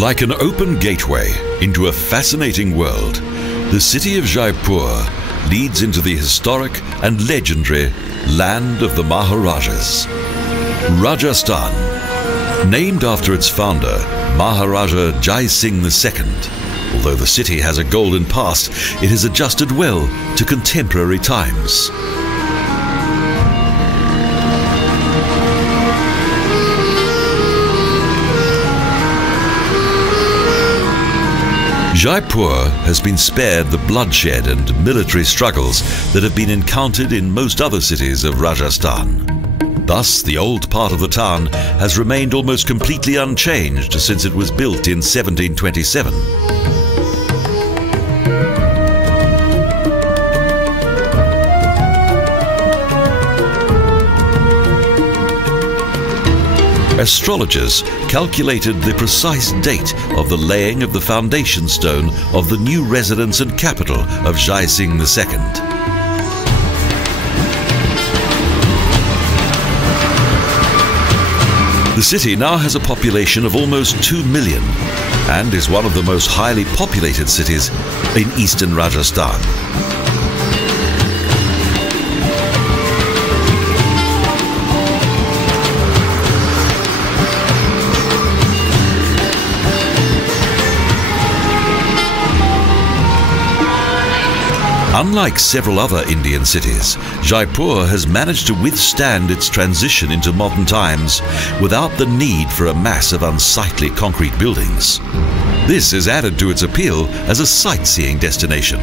Like an open gateway into a fascinating world, the city of Jaipur leads into the historic and legendary land of the Maharajas. Rajasthan, named after its founder, Maharaja Jai II. Although the city has a golden past, it has adjusted well to contemporary times. Jaipur has been spared the bloodshed and military struggles that have been encountered in most other cities of Rajasthan. Thus, the old part of the town has remained almost completely unchanged since it was built in 1727. Astrologers calculated the precise date of the laying of the foundation stone of the new residence and capital of Jai II. The city now has a population of almost 2 million and is one of the most highly populated cities in eastern Rajasthan. Unlike several other Indian cities, Jaipur has managed to withstand its transition into modern times without the need for a mass of unsightly concrete buildings. This has added to its appeal as a sightseeing destination.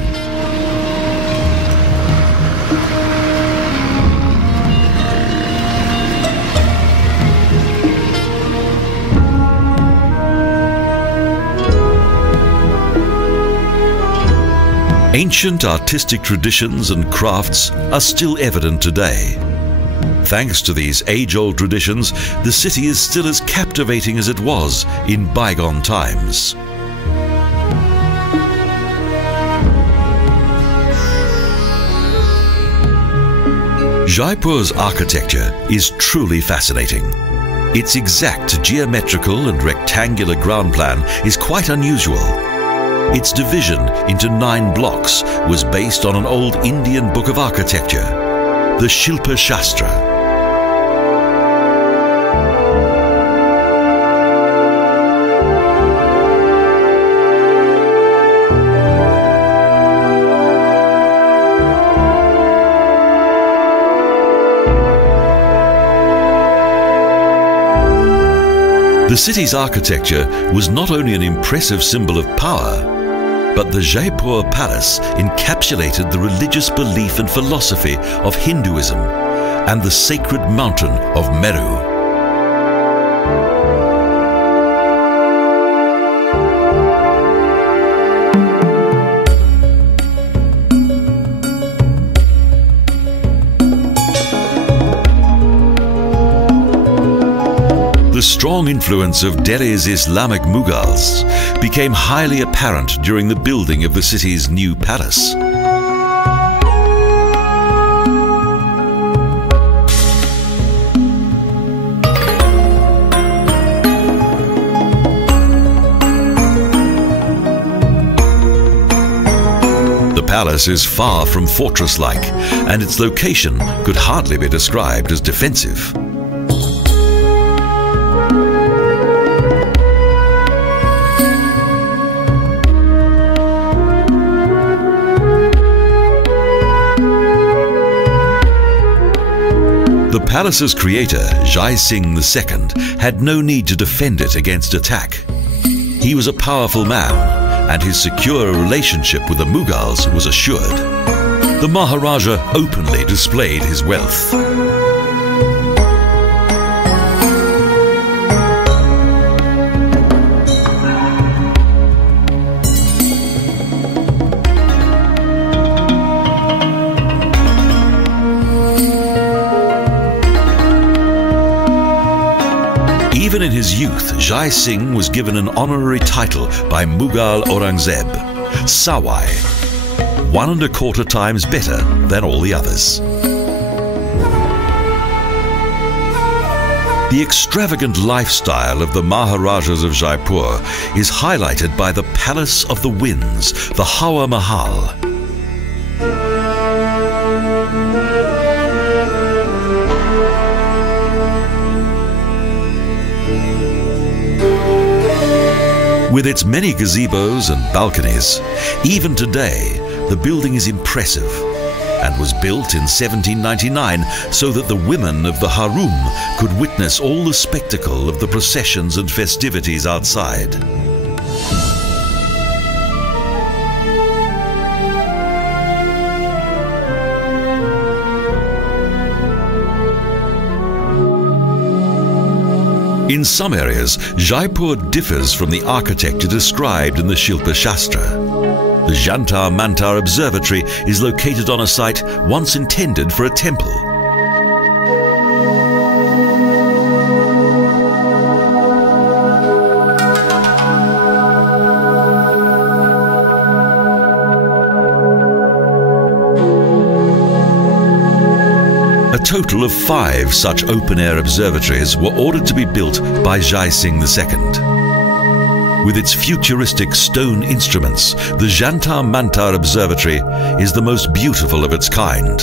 Ancient artistic traditions and crafts are still evident today. Thanks to these age-old traditions, the city is still as captivating as it was in bygone times. Jaipur's architecture is truly fascinating. Its exact geometrical and rectangular ground plan is quite unusual. Its division into 9 blocks was based on an old Indian book of architecture, the Shilpa Shastra. The city's architecture was not only an impressive symbol of power, but the Jaipur Palace encapsulated the religious belief and philosophy of Hinduism and the sacred mountain of Meru. The strong influence of Delhi's Islamic Mughals became highly apparent during the building of the city's new palace. The palace is far from fortress-like, and its location could hardly be described as defensive. The palace's creator, Jai II., had no need to defend it against attack. He was a powerful man, and his secure relationship with the Mughals was assured. The Maharaja openly displayed his wealth. Even in his youth, Jai Singh was given an honorary title by Mughal Aurangzeb, Sawai, 1¼ times better than all the others. The extravagant lifestyle of the Maharajas of Jaipur is highlighted by the Palace of the Winds, the Jai Mahal. With its many gazebos and balconies, even today, the building is impressive and was built in 1799 so that the women of the harem could witness all the spectacle of the processions and festivities outside. In some areas, Jaipur differs from the architecture described in the Shilpa Shastra. The Mantar Observatory is located on a site once intended for a temple. A total of 5 such open-air observatories were ordered to be built by Jai Singh II. With its futuristic stone instruments, the Jantar Mantar Observatory is the most beautiful of its kind.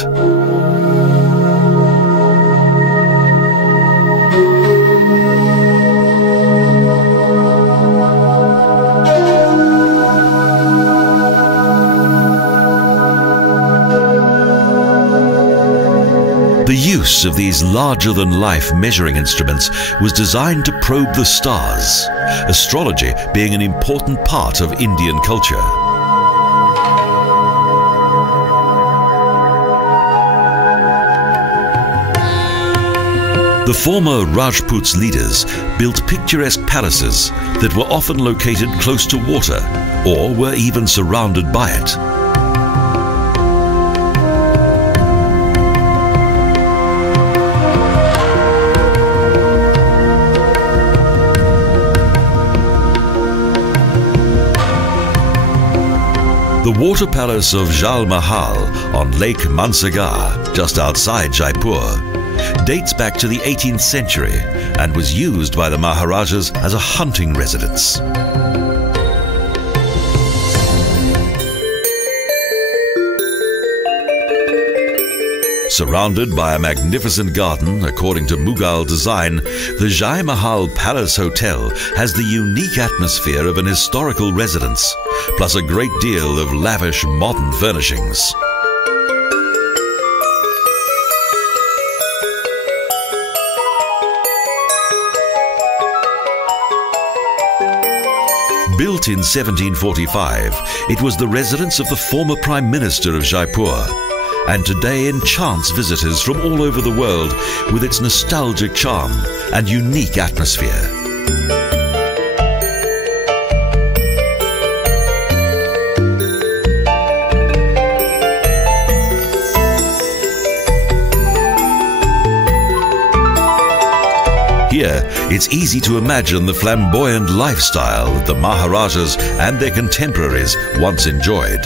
The use of these larger-than-life measuring instruments was designed to probe the stars, astrology being an important part of Indian culture. The former Rajputs leaders built picturesque palaces that were often located close to water or were even surrounded by it. The water palace of Jal Mahal on Lake Mansagar, just outside Jaipur, dates back to the 18th century and was used by the Maharajas as a hunting residence. Surrounded by a magnificent garden according to Mughal design, the Jai Mahal Palace Hotel has the unique atmosphere of an historical residence, plus a great deal of lavish modern furnishings. Built in 1745, it was the residence of the former Prime Minister of Jaipur, and today enchants visitors from all over the world with its nostalgic charm and unique atmosphere. Here, it's easy to imagine the flamboyant lifestyle that the Maharajas and their contemporaries once enjoyed.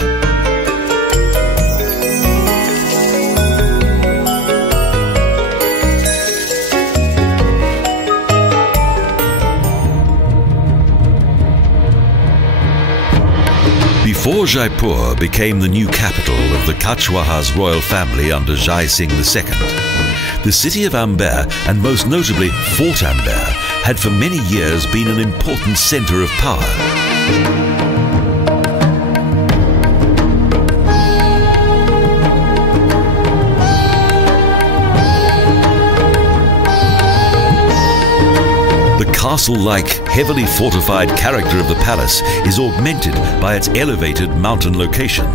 Before Jaipur became the new capital of the Kachwaha's royal family under Jai Singh II, the city of Amber, and most notably Fort Amber, had for many years been an important centre of power. The castle-like, heavily fortified character of the palace is augmented by its elevated mountain location.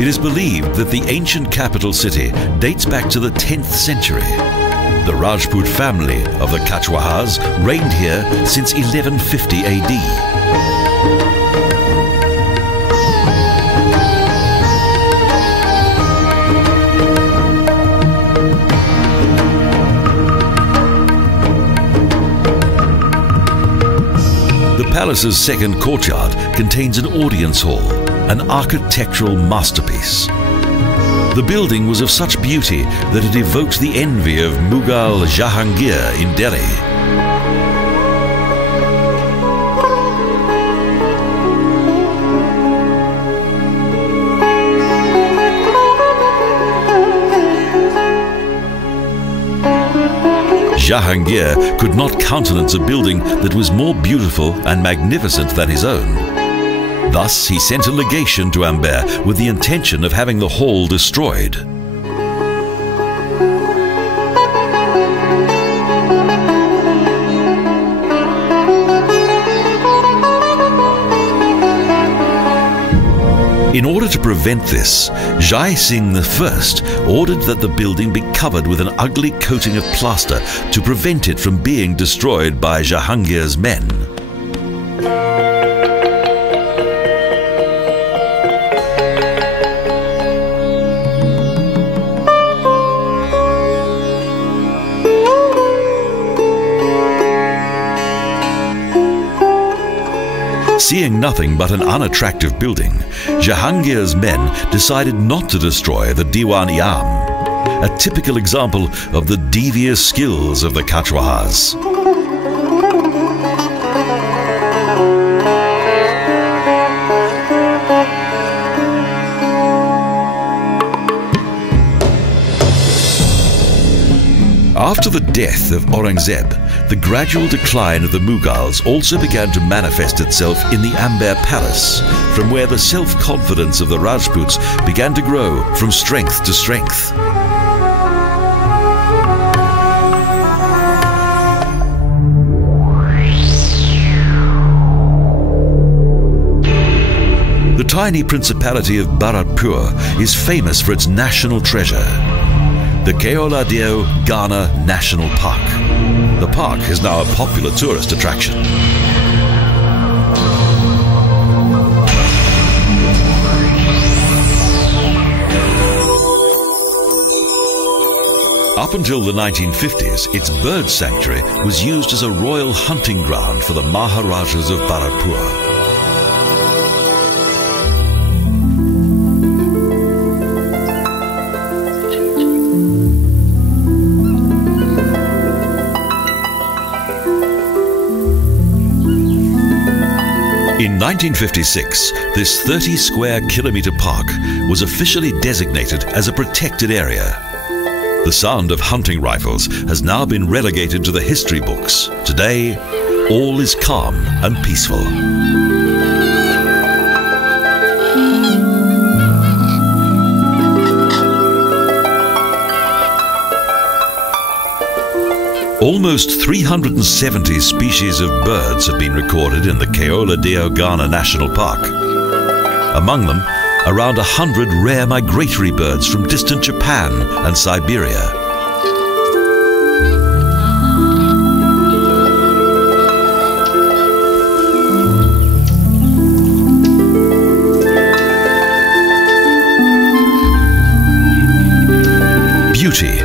It is believed that the ancient capital city dates back to the 10th century. The Rajput family of the Kachwahas reigned here since 1150 AD. The palace's second courtyard contains an audience hall, an architectural masterpiece. The building was of such beauty that it evoked the envy of Mughal Jahangir in Delhi. Jahangir could not countenance a building that was more beautiful and magnificent than his own. Thus, he sent a legation to Amber with the intention of having the hall destroyed. In order to prevent this, Jai Singh I ordered that the building be covered with an ugly coating of plaster to prevent it from being destroyed by Jahangir's men. Seeing nothing but an unattractive building, Jahangir's men decided not to destroy the Diwan-i-Am, a typical example of the devious skills of the Maharajahs. After the death of Aurangzeb, the gradual decline of the Mughals also began to manifest itself in the Amber Palace, from where the self-confidence of the Rajputs began to grow from strength to strength. The tiny principality of Bharatpur is famous for its national treasure, the Keoladeo Ghana National Park. The park is now a popular tourist attraction. Up until the 1950s, its bird sanctuary was used as a royal hunting ground for the Maharajas of Bharatpur. In 1956, this 30 square kilometre park was officially designated as a protected area. The sound of hunting rifles has now been relegated to the history books. Today, all is calm and peaceful. Almost 370 species of birds have been recorded in the Keoladeo Ghana National Park. Among them, around 100 rare migratory birds from distant Japan and Siberia. Beauty,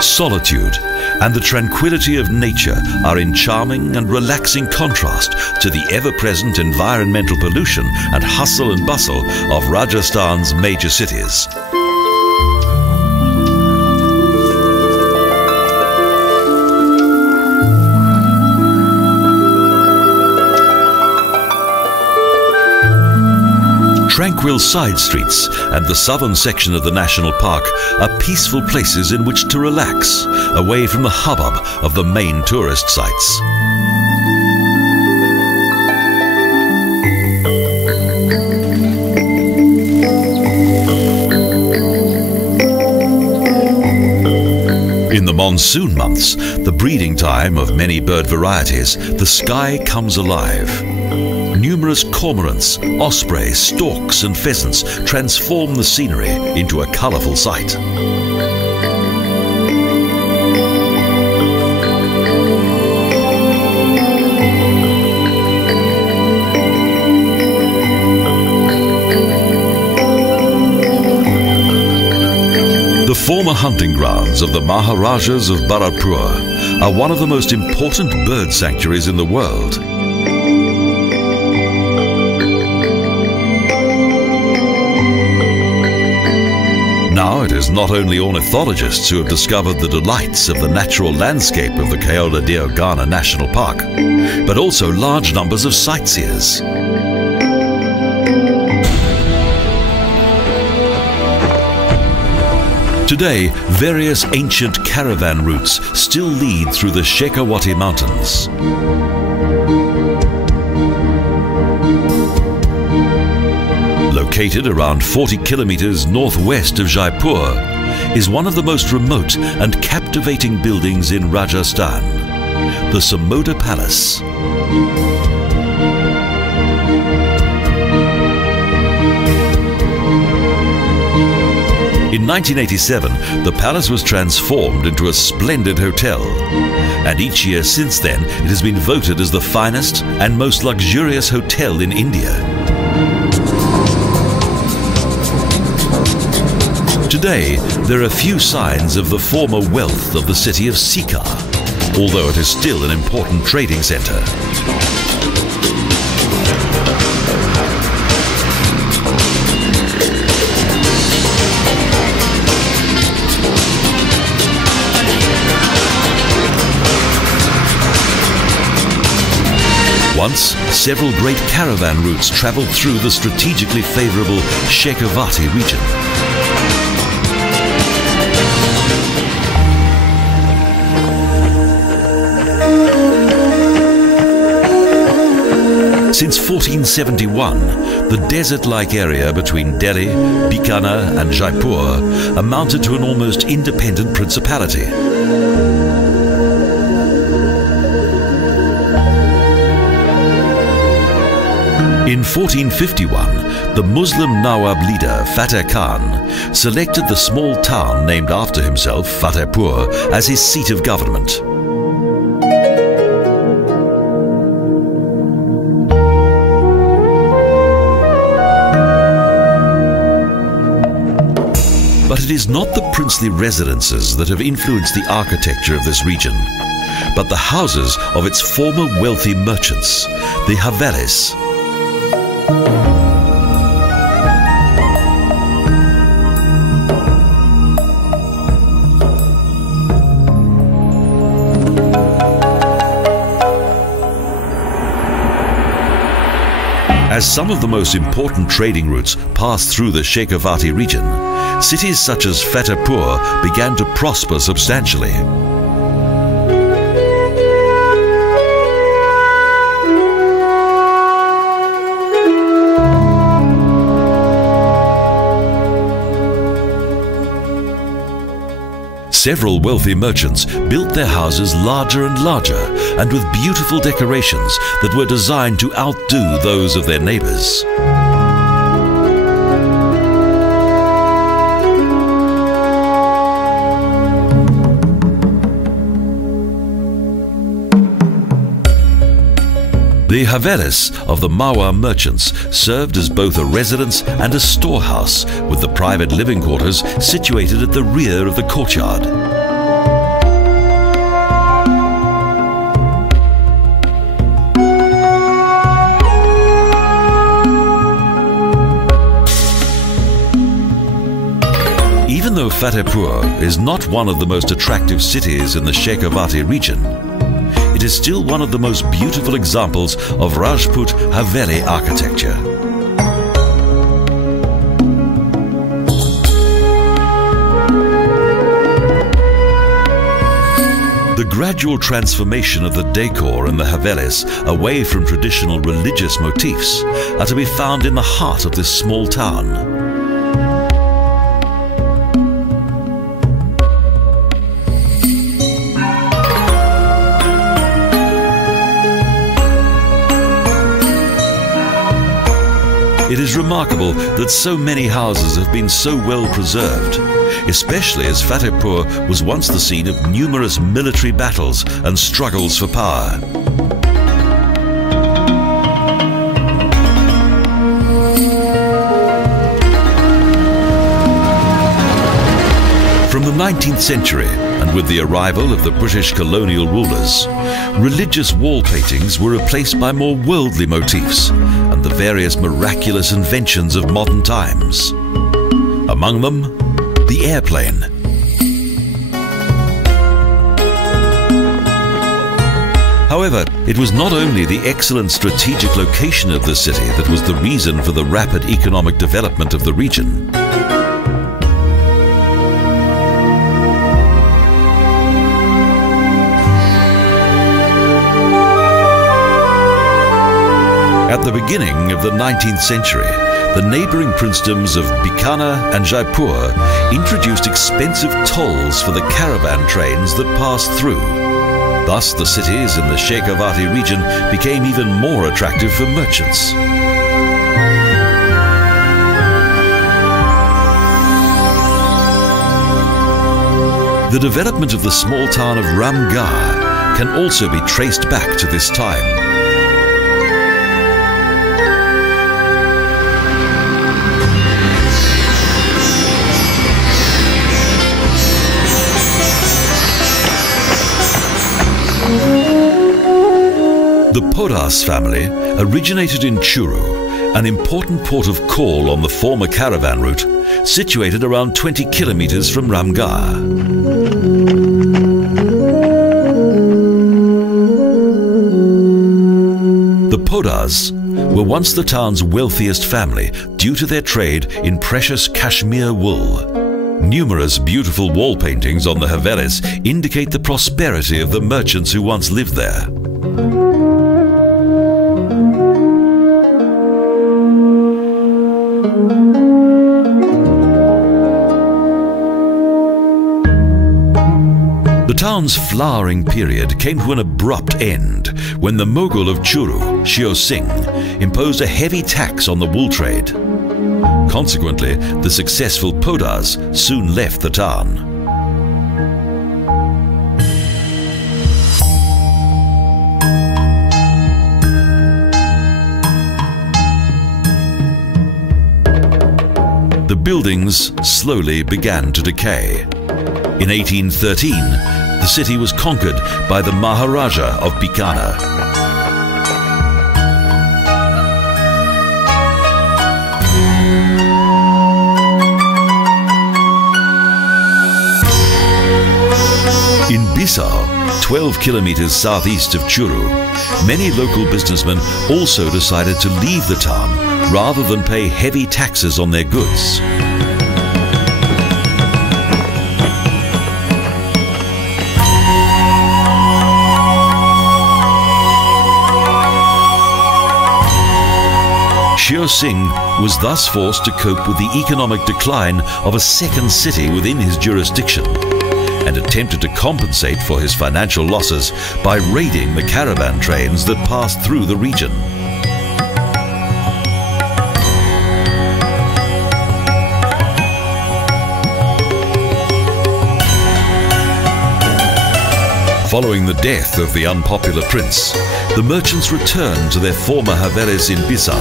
solitude, and the tranquility of nature are in charming and relaxing contrast to the ever-present environmental pollution and hustle and bustle of Rajasthan's major cities. Tranquil side streets and the southern section of the national park are peaceful places in which to relax, away from the hubbub of the main tourist sites. In the monsoon months, the breeding time of many bird varieties, the sky comes alive. Numerous cormorants, ospreys, storks and pheasants transform the scenery into a colourful sight. The former hunting grounds of the Maharajas of Bharatpur are one of the most important bird sanctuaries in the world. Now it is not only ornithologists who have discovered the delights of the natural landscape of the Keoladeo National Park, but also large numbers of sightseers. Today, various ancient caravan routes still lead through the Shekhavati mountains. Located around 40 kilometres northwest of Jaipur, is one of the most remote and captivating buildings in Rajasthan, the Samoto Palace. In 1987, the palace was transformed into a splendid hotel, and each year since then it has been voted as the finest and most luxurious hotel in India. Today, there are few signs of the former wealth of the city of Sikar, although it is still an important trading centre. Once, several great caravan routes travelled through the strategically favourable Shekhavati region. Since 1471, the desert-like area between Delhi, Bikaner and Jaipur amounted to an almost independent principality. In 1451, the Muslim Nawab leader Fateh Khan selected the small town named after himself, Fatehpur, as his seat of government. But it is not the princely residences that have influenced the architecture of this region, but the houses of its former wealthy merchants, the Havelis. As some of the most important trading routes passed through the Shekhavati region, cities such as Fatehpur began to prosper substantially. Several wealthy merchants built their houses larger and larger and with beautiful decorations that were designed to outdo those of their neighbors. The Havelis of the Mawa merchants served as both a residence and a storehouse, with the private living quarters situated at the rear of the courtyard. Even though Fatehpur is not one of the most attractive cities in the Shekhavati region, it is still one of the most beautiful examples of Rajput Haveli architecture. The gradual transformation of the decor in the Havelis away from traditional religious motifs are to be found in the heart of this small town. It is remarkable that so many houses have been so well preserved, especially as Fatehpur was once the scene of numerous military battles and struggles for power. From the 19th century, and with the arrival of the British colonial rulers, religious wall paintings were replaced by more worldly motifs and the various miraculous inventions of modern times. Among them, the airplane. However, it was not only the excellent strategic location of the city that was the reason for the rapid economic development of the region. At the beginning of the 19th century, the neighbouring princedoms of Bikaner and Jaipur introduced expensive tolls for the caravan trains that passed through. Thus, the cities in the Shekhavati region became even more attractive for merchants. The development of the small town of Ramgarh can also be traced back to this time. The Podas family originated in Churu, an important port of call on the former caravan route, situated around 20 kilometres from Ramgarh. The Podas were once the town's wealthiest family due to their trade in precious cashmere wool. Numerous beautiful wall paintings on the Havelis indicate the prosperity of the merchants who once lived there. The town's flowering period came to an abrupt end when the Mughal of Churu, Shio Singh, imposed a heavy tax on the wool trade. Consequently, the successful Podas soon left the town. The buildings slowly began to decay. In 1813, the city was conquered by the Maharaja of Bikaner. In Bisau, 12 kilometres southeast of Churu, many local businessmen also decided to leave the town rather than pay heavy taxes on their goods. Shio Singh was thus forced to cope with the economic decline of a second city within his jurisdiction, and attempted to compensate for his financial losses by raiding the caravan trains that passed through the region. Following the death of the unpopular prince, the merchants returned to their former Havelis in Bisau.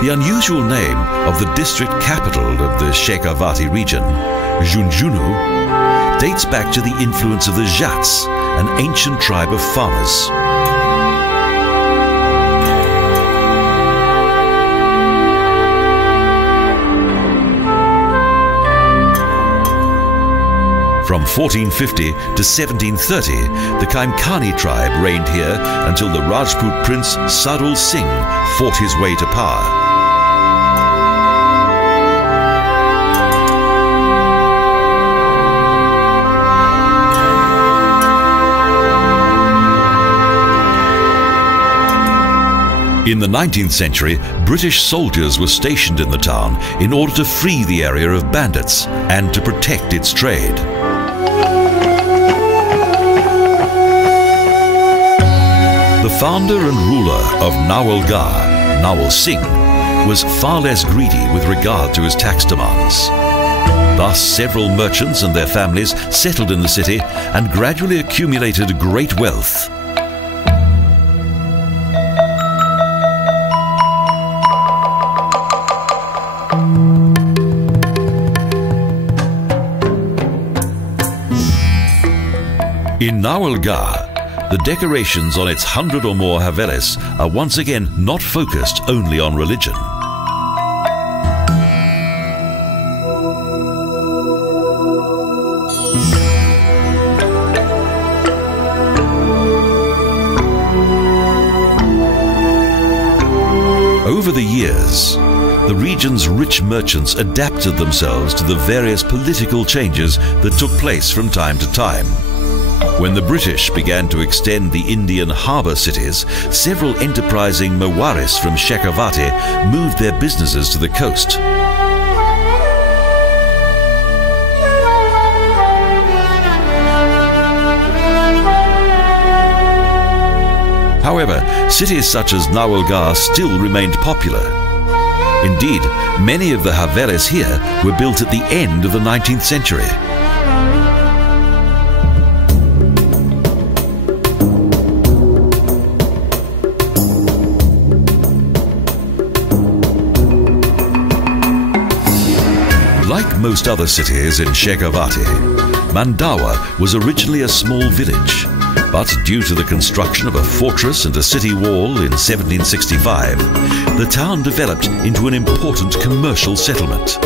The unusual name of the district capital of the Shekhavati region, Junjunu, dates back to the influence of the Jats, an ancient tribe of farmers. From 1450 to 1730, the Kaimkhani tribe reigned here until the Rajput prince Sadul Singh fought his way to power. In the 19th century, British soldiers were stationed in the town in order to free the area of bandits and to protect its trade. The founder and ruler of Nawalgarh, Nawal Singh, was far less greedy with regard to his tax demands. Thus, several merchants and their families settled in the city and gradually accumulated great wealth. In Nawalgarh, the decorations on its 100 or more havelis are once again not focused only on religion. Over the years, the region's rich merchants adapted themselves to the various political changes that took place from time to time. When the British began to extend the Indian harbour cities, several enterprising Maharajahs from Shekhavati moved their businesses to the coast. However, cities such as Nawalgarh still remained popular. Indeed, many of the havelis here were built at the end of the 19th century. Like most other cities in Shekhavati, Mandawa was originally a small village. But due to the construction of a fortress and a city wall in 1765, the town developed into an important commercial settlement.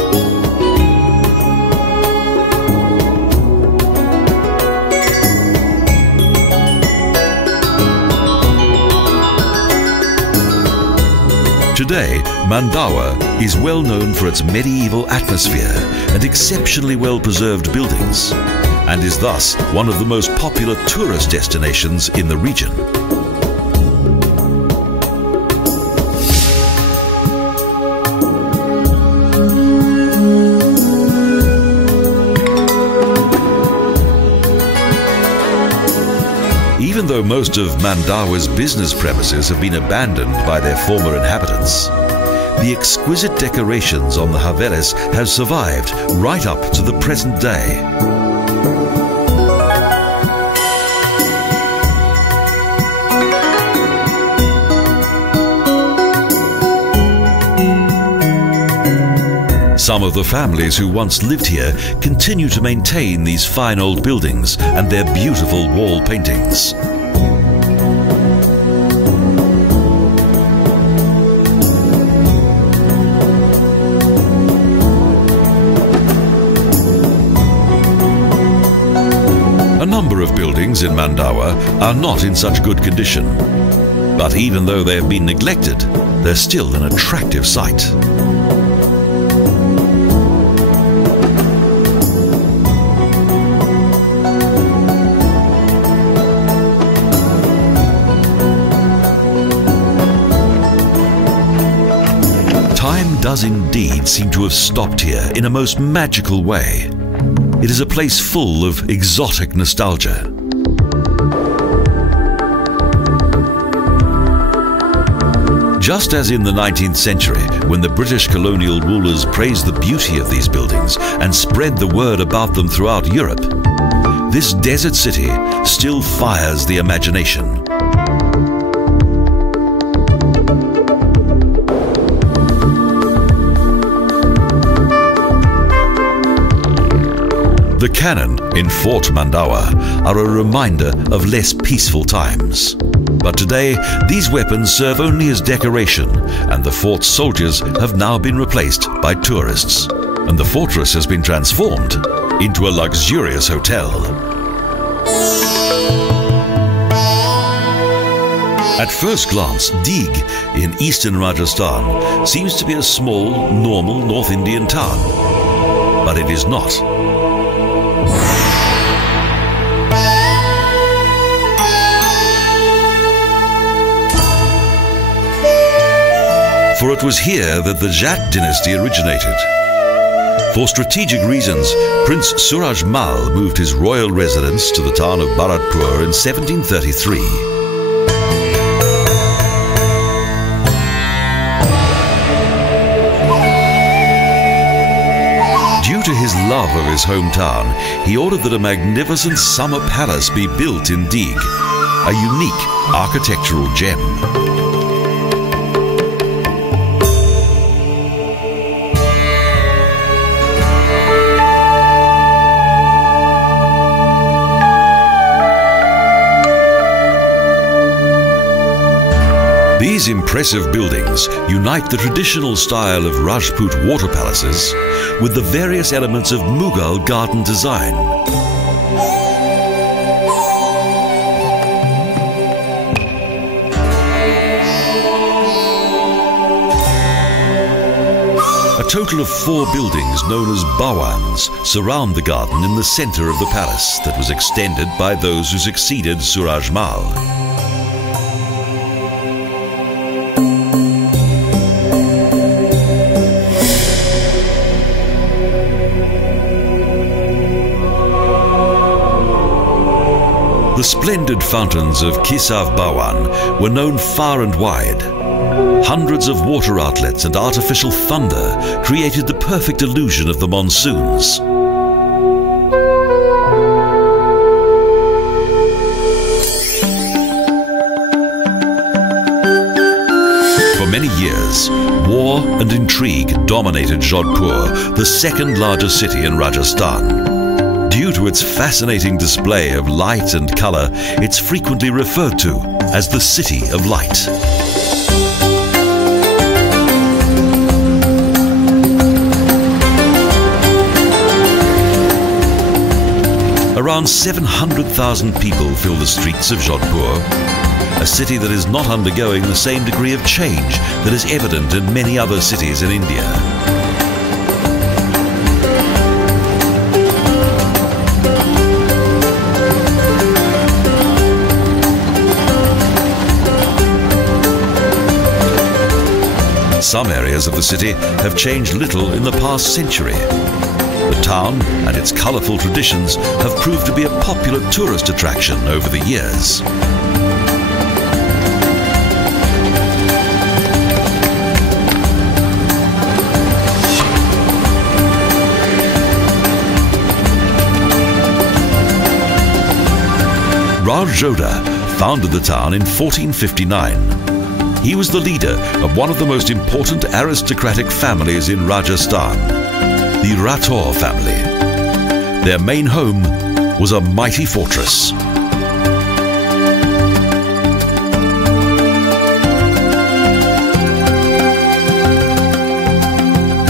Today, Mandawa is well known for its medieval atmosphere and exceptionally well-preserved buildings, and is thus one of the most popular tourist destinations in the region. Even though most of Mandawa's business premises have been abandoned by their former inhabitants, the exquisite decorations on the havelis have survived right up to the present day. Some of the families who once lived here continue to maintain these fine old buildings and their beautiful wall paintings. A number of buildings in Mandawa are not in such good condition, but even though they have been neglected, they're still an attractive sight. Time does indeed seem to have stopped here in a most magical way. It is a place full of exotic nostalgia. Just as in the 19th century, when the British colonial rulers praised the beauty of these buildings and spread the word about them throughout Europe, this desert city still fires the imagination. The cannon in Fort Mandawa are a reminder of less peaceful times. But today, these weapons serve only as decoration, and the fort's soldiers have now been replaced by tourists. And the fortress has been transformed into a luxurious hotel. At first glance, Dig in eastern Rajasthan seems to be a small, normal North Indian town. But it is not. For it was here that the Jag dynasty originated. For strategic reasons, Prince Suraj Mal moved his royal residence to the town of Bharatpur in 1733. Due to his love of his hometown, he ordered that a magnificent summer palace be built in Dig, a unique architectural gem. These impressive buildings unite the traditional style of Rajput water palaces with the various elements of Mughal garden design. A total of 4 buildings known as Bhawans surround the garden in the center of the palace that was extended by those who succeeded Suraj Mahal. The splendid fountains of Kisav Bhawan were known far and wide. Hundreds of water outlets and artificial thunder created the perfect illusion of the monsoons. For many years, war and intrigue dominated Jodhpur, the second largest city in Rajasthan. Due to its fascinating display of light and color, it's frequently referred to as the City of Light. Around 700,000 people fill the streets of Jodhpur, a city that is not undergoing the same degree of change that is evident in many other cities in India. Some areas of the city have changed little in the past century. The town and its colourful traditions have proved to be a popular tourist attraction over the years. Rajodha founded the town in 1459. He was the leader of one of the most important aristocratic families in Rajasthan, the Rathore family. Their main home was a mighty fortress.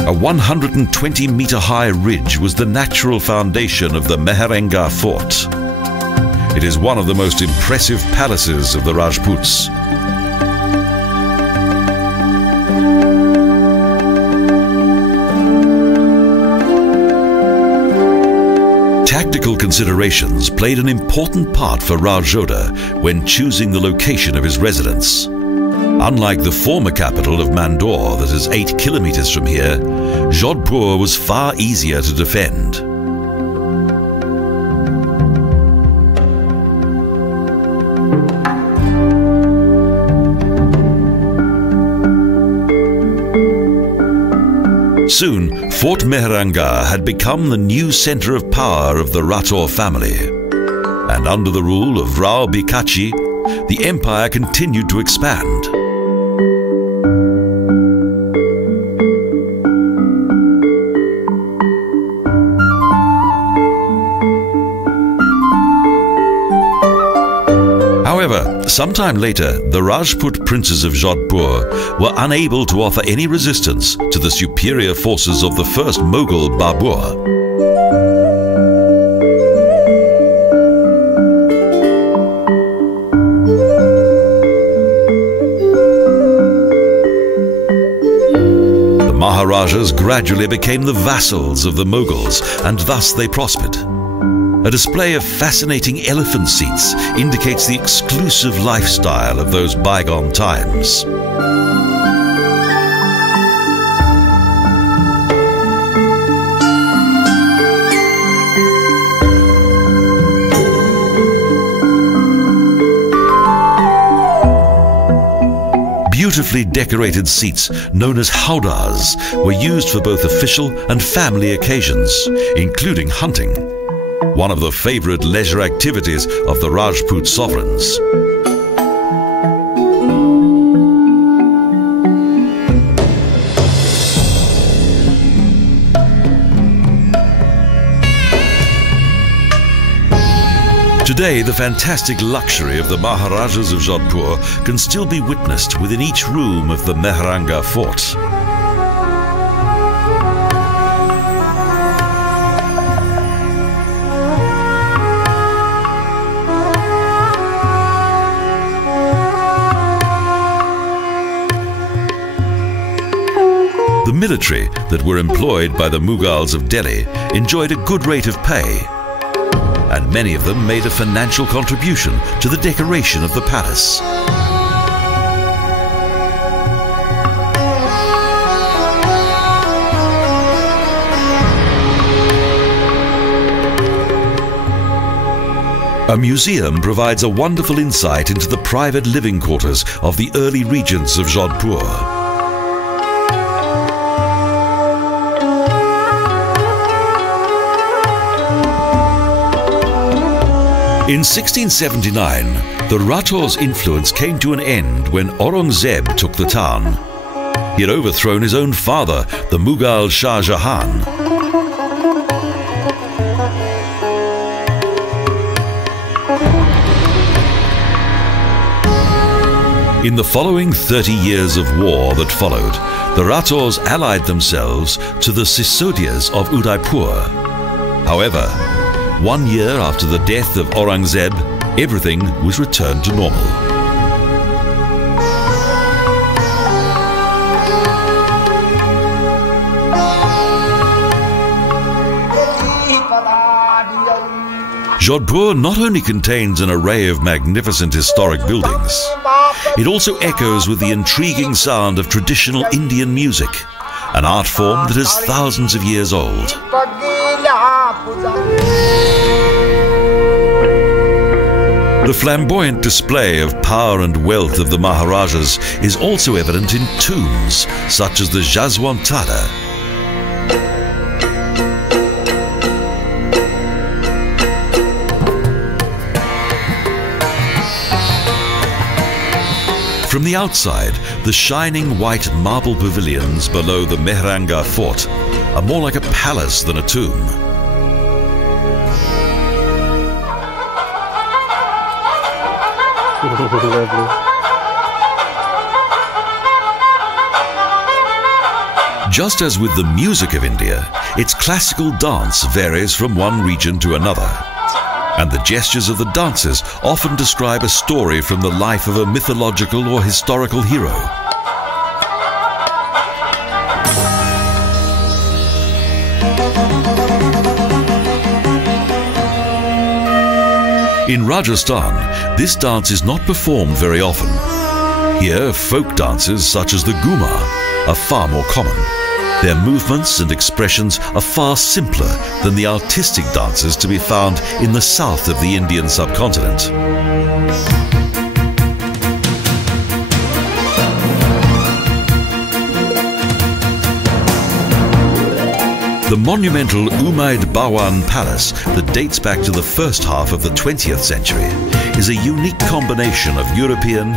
A 120-meter-high ridge was the natural foundation of the Mehrangarh fort. It is one of the most impressive palaces of the Rajputs. Tactical considerations played an important part for Rajodha when choosing the location of his residence. Unlike the former capital of Mandawa that is 8 kilometres from here, Jodhpur was far easier to defend. Soon, Fort Mehrangarh had become the new centre of power of the Rathore family. And under the rule of Rao Bikachi, the empire continued to expand. However, sometime later, the Rajput princes of Jodhpur were unable to offer any resistance to the superior forces of the first Mughal Babur. The Maharajas gradually became the vassals of the Mughals, and thus they prospered. A display of fascinating elephant seats indicates the exclusive lifestyle of those bygone times. Beautifully decorated seats known as howdahs were used for both official and family occasions, including hunting, one of the favorite leisure activities of the Rajput sovereigns. To Today, the fantastic luxury of the Maharajas of Jodhpur can still be witnessed within each room of the Mehrangarh fort. The military that were employed by the Mughals of Delhi enjoyed a good rate of pay, and many of them made a financial contribution to the decoration of the palace. A museum provides a wonderful insight into the private living quarters of the early regents of Jodhpur. In 1679, the Rajputs' influence came to an end when Aurangzeb took the town. He had overthrown his own father, the Mughal Shah Jahan. In the following 30 years of war that followed, the Rajputs allied themselves to the Sisodias of Udaipur. However, 1 year after the death of Aurangzeb, everything was returned to normal. Jodhpur not only contains an array of magnificent historic buildings, it also echoes with the intriguing sound of traditional Indian music, an art form that is thousands of years old. The flamboyant display of power and wealth of the Maharajas is also evident in tombs such as the Jaswantada. From the outside, the shining white marble pavilions below the Mehrangarh fort are more like a palace than a tomb. Just as with the music of India, its classical dance varies from one region to another, and the gestures of the dancers often describe a story from the life of a mythological or historical hero. In Rajasthan, this dance is not performed very often. Here, folk dances such as the Ghumar are far more common. Their movements and expressions are far simpler than the artistic dances to be found in the south of the Indian subcontinent. The monumental Umaid Bhawan Palace that dates back to the first half of the 20th century is a unique combination of European,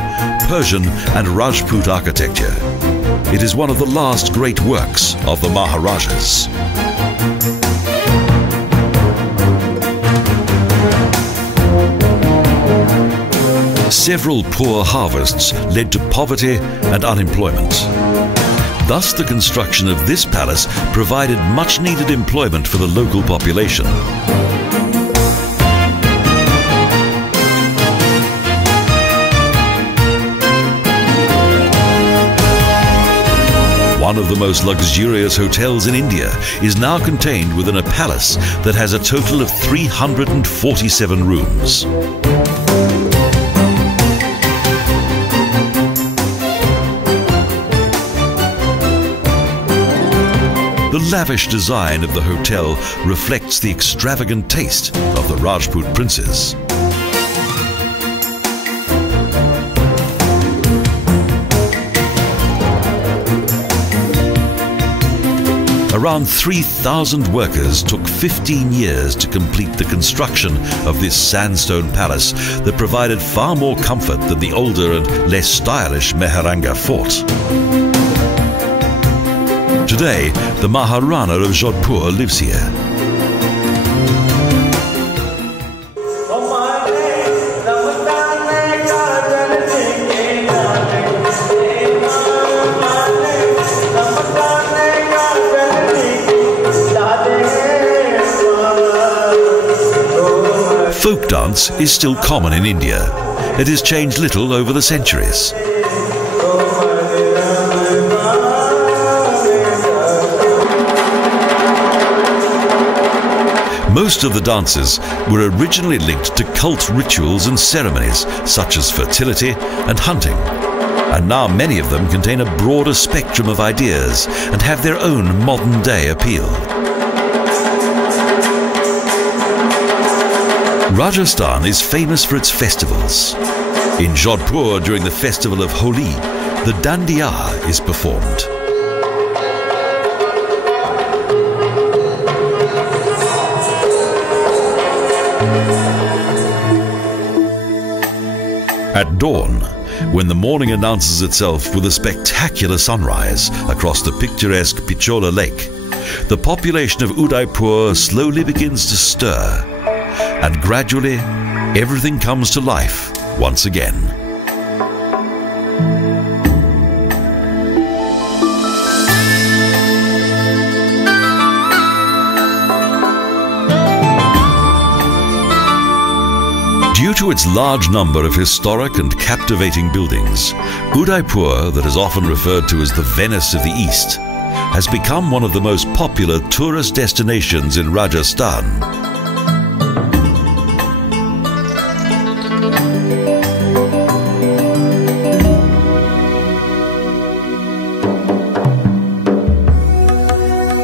Persian and Rajput architecture. It is one of the last great works of the Maharajas. Several poor harvests led to poverty and unemployment. Thus, the construction of this palace provided much-needed employment for the local population. One of the most luxurious hotels in India is now contained within a palace that has a total of 347 rooms. The lavish design of the hotel reflects the extravagant taste of the Rajput princes. Around 3,000 workers took 15 years to complete the construction of this sandstone palace that provided far more comfort than the older and less stylish Mehrangarh fort. Today, the Maharana of Jodhpur lives here. Folk dance is still common in India. It has changed little over the centuries. Most of the dances were originally linked to cult rituals and ceremonies such as fertility and hunting, and now many of them contain a broader spectrum of ideas and have their own modern-day appeal. Rajasthan is famous for its festivals. In Jaipur, during the festival of Holi, the Dandiya is performed. At dawn, when the morning announces itself with a spectacular sunrise across the picturesque Pichola lake, the population of Udaipur slowly begins to stir, and gradually everything comes to life once again. Due to its large number of historic and captivating buildings, Udaipur, that is often referred to as the Venice of the East, has become one of the most popular tourist destinations in Rajasthan.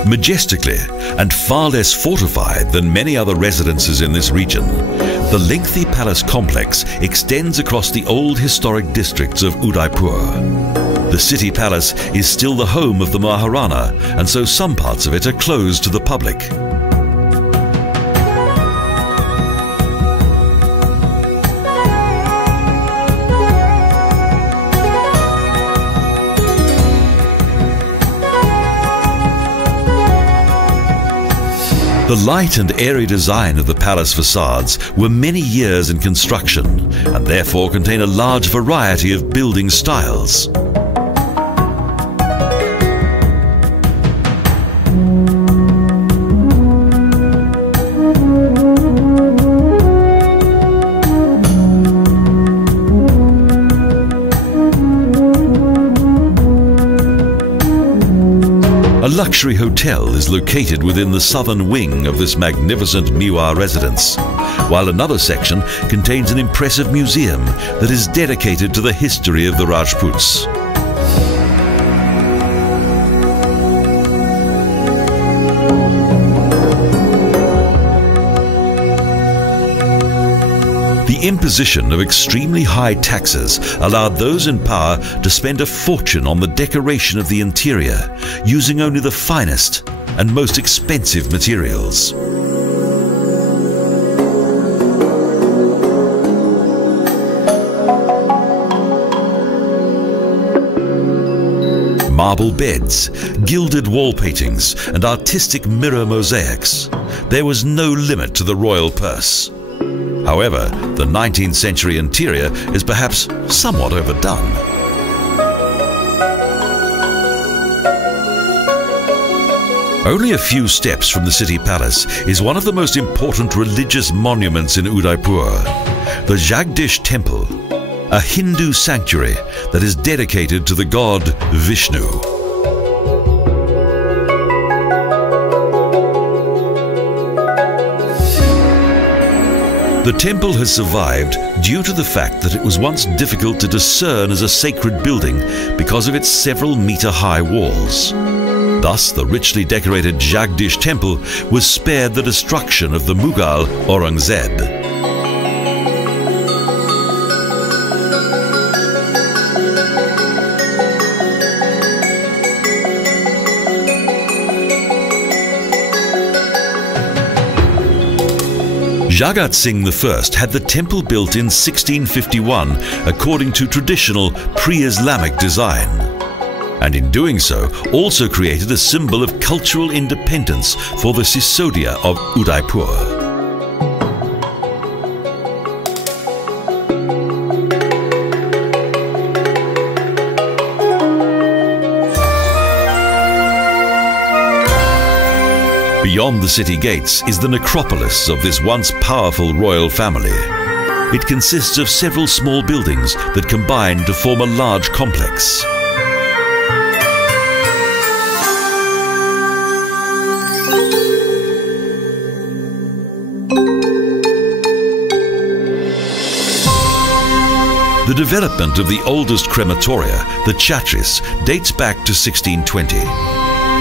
Majestically and far less fortified than many other residences in this region, the lengthy palace complex extends across the old historic districts of Udaipur. The city palace is still the home of the Maharaja, and so some parts of it are closed to the public. The light and airy design of the palace facades were many years in construction and therefore contain a large variety of building styles. A luxury hotel is located within the southern wing of this magnificent Miwa residence, while another section contains an impressive museum that is dedicated to the history of the Rajputs. The imposition of extremely high taxes allowed those in power to spend a fortune on the decoration of the interior, using only the finest and most expensive materials. Marble beds, gilded wall paintings, and artistic mirror mosaics. There was no limit to the royal purse. However, the 19th century interior is perhaps somewhat overdone. Only a few steps from the city palace is one of the most important religious monuments in Udaipur, the Jagdish Temple, a Hindu sanctuary that is dedicated to the god Vishnu. The temple has survived due to the fact that it was once difficult to discern as a sacred building because of its several meter-high walls. Thus, the richly decorated Jagdish Temple was spared the destruction of the Mughal Aurangzeb. Jagat Singh I had the temple built in 1651 according to traditional pre-Islamic design, and in doing so also created a symbol of cultural independence for the Sisodia of Udaipur. Beyond the city gates is the necropolis of this once powerful royal family. It consists of several small buildings that combine to form a large complex. The development of the oldest crematoria, the Chatris, dates back to 1620.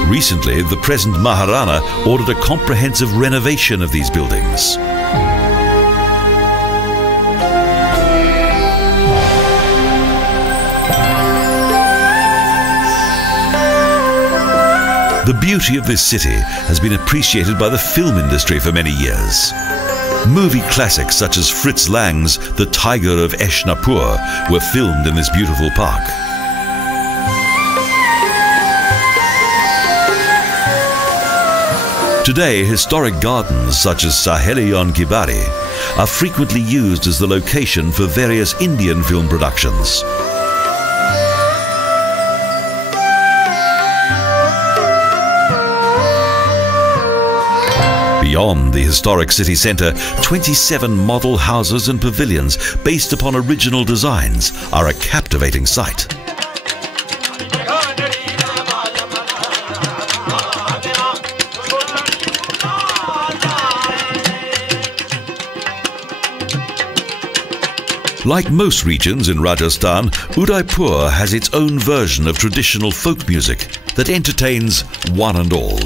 Recently, the present Maharana ordered a comprehensive renovation of these buildings. The beauty of this city has been appreciated by the film industry for many years. Movie classics such as Fritz Lang's The Tiger of Eshnapur were filmed in this beautiful park. Today, historic gardens such as Sahelion Ki Bari are frequently used as the location for various Indian film productions. Beyond the historic city centre, 27 model houses and pavilions based upon original designs are a captivating sight. Like most regions in Rajasthan, Udaipur has its own version of traditional folk music that entertains one and all.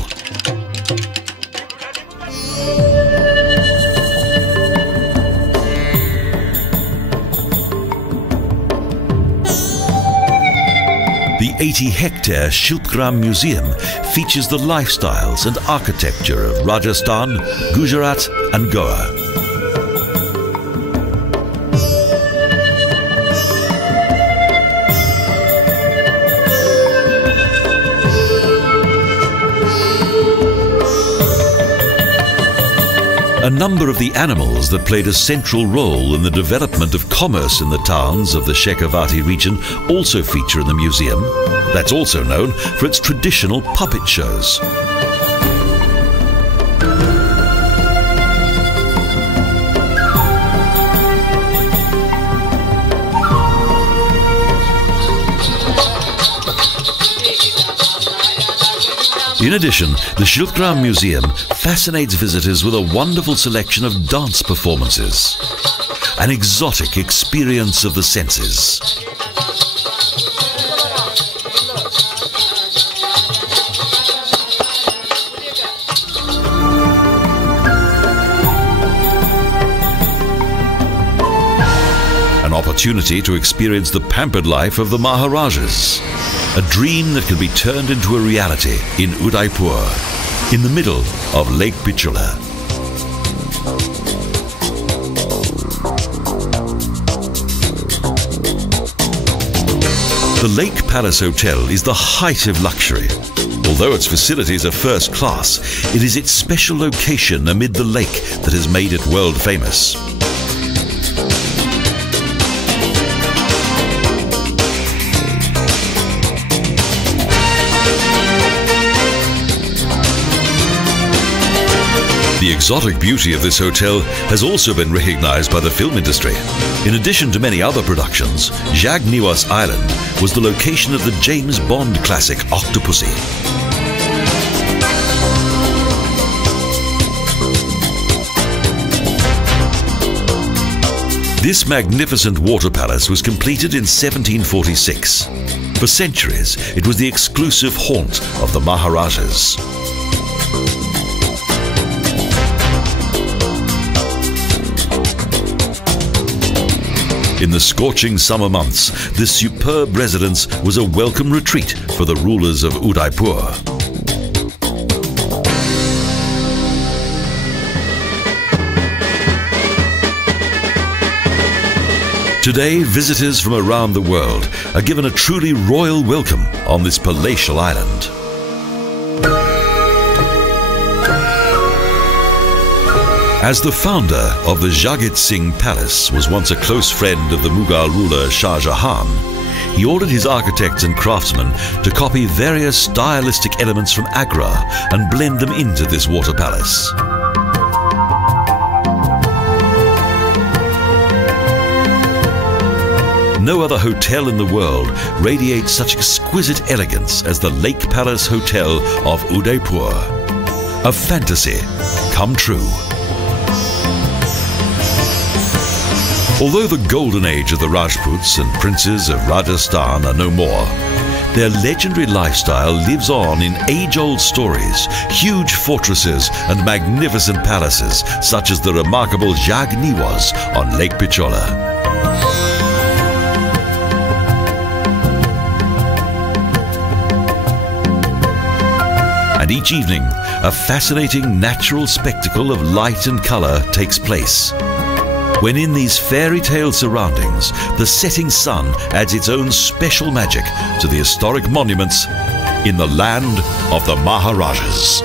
The 80-hectare Shilpgram Museum features the lifestyles and architecture of Rajasthan, Gujarat and Goa. A number of the animals that played a central role in the development of commerce in the towns of the Shekhavati region also feature in the museum. That's also known for its traditional puppet shows. In addition, the Shilpgram Museum fascinates visitors with a wonderful selection of dance performances, an exotic experience of the senses. An opportunity to experience the pampered life of the Maharajas. A dream that can be turned into a reality in Udaipur, in the middle of Lake Pichola. The Lake Palace Hotel is the height of luxury. Although its facilities are first class, it is its special location amid the lake that has made it world famous. The exotic beauty of this hotel has also been recognized by the film industry. In addition to many other productions, Jag Niwas Island was the location of the James Bond classic Octopussy. This magnificent water palace was completed in 1746. For centuries, it was the exclusive haunt of the Maharajas. In the scorching summer months, this superb residence was a welcome retreat for the rulers of Udaipur. Today, visitors from around the world are given a truly royal welcome on this palatial island. As the founder of the Jagdish Temple Palace was once a close friend of the Mughal ruler Shah Jahan, he ordered his architects and craftsmen to copy various stylistic elements from Agra and blend them into this water palace. No other hotel in the world radiates such exquisite elegance as the Lake Palace Hotel of Udaipur. A fantasy come true. Although the golden age of the Rajputs and princes of Rajasthan are no more, their legendary lifestyle lives on in age-old stories, huge fortresses and magnificent palaces such as the remarkable Jag Niwas on Lake Pichola. And each evening, a fascinating natural spectacle of light and colour takes place. When in these fairy tale surroundings, the setting sun adds its own special magic to the historic monuments in the land of the Maharajas.